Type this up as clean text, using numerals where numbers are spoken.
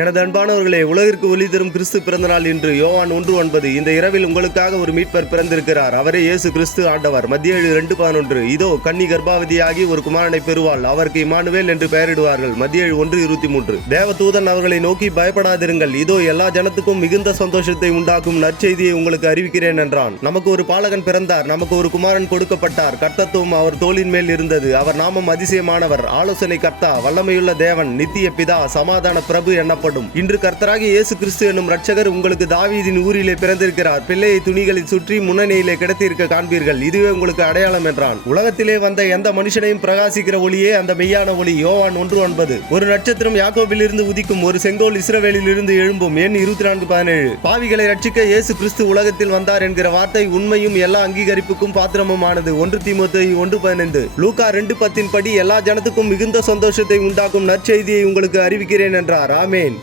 எனது அன்பானவர்களே, உலகிற்கு ஒளி தரும் கிறிஸ்து பிறந்த நாள் இன்று. யோவான் 1:9. இந்த இரவில் உங்களுக்காக ஒரு மீட்பர் பிறந்திருக்கிறார். அவரே இயேசு கிறிஸ்து ஆண்டவர். மத்திய 2:11. இதோ கன்னி கர்ப்பாவதியாகி ஒரு குமாரனை பெறுவாள், அவருக்கு இம்மானுவேல் என்று பெயரிடுவார்கள். மத்திய 1:23. தேவதூதன் அவர்களை நோக்கி, பயப்படாதிருங்கள், இதோ எல்லா ஜனத்துக்கும் மிகுந்த சந்தோஷத்தை உண்டாக்கும் நற்செய்தியை உங்களுக்கு அறிவிக்கிறேன் என்றான். நமக்கு ஒரு பாலகன் பிறந்தார், நமக்கு ஒரு குமாரன் கொடுக்கப்பட்டார். கர்த்தத்துவம் அவர் தோளின் மேல் இருந்தது. அவர் நாமம் அதிசயமானவர், ஆலோசனை கர்த்தா, வல்லமையுள்ள தேவன், நித்திய பிதா, சமாதான பிரபு என்னப்படும். இன்று கர்த்தராகிய இயேசு கிறிஸ்து என்னும் இரட்சகர் உங்களுக்கு தாவீதின் ஊரிலே பிறந்திருக்கிறார். பிள்ளையை துணிகளில் சுற்றி முன்னணியிலே கிடத்தியிருக்க காண்பீர்கள். இதுவே உங்களுக்கு அடையாளம் என்றான். உலகத்திலே வந்த எந்த மனுஷனையும் பிரகாசிக்கிற ஒளியே அந்த மெய்யான ஒளி. யோவான் 1:9. ஒரு நட்சத்திரம் யாக்கோபில் இருந்து உதிக்கும், ஒரு செங்கோல் இஸ்ரவேலில் இருந்து எழும்பும். எண் 24:17. பாவிகளை ரட்சிக்க இயேசு கிறிஸ்து உலகத்தில் வந்தார் என்கிற வார்த்தை உண்மையும் எல்லா அங்கீகரிப்புக்கும் பாத்திரமுமானது. 1 தீமோத்தேயு 1:15. லூக்கா 2:10 படி எல்லா ஜனத்துக்கும் மிகுந்த சந்தோஷத்தை உண்டாக்கும் நற்செய்தியை உங்களுக்கு அறிவிக்கிறேன் என்றார். ஆமென்.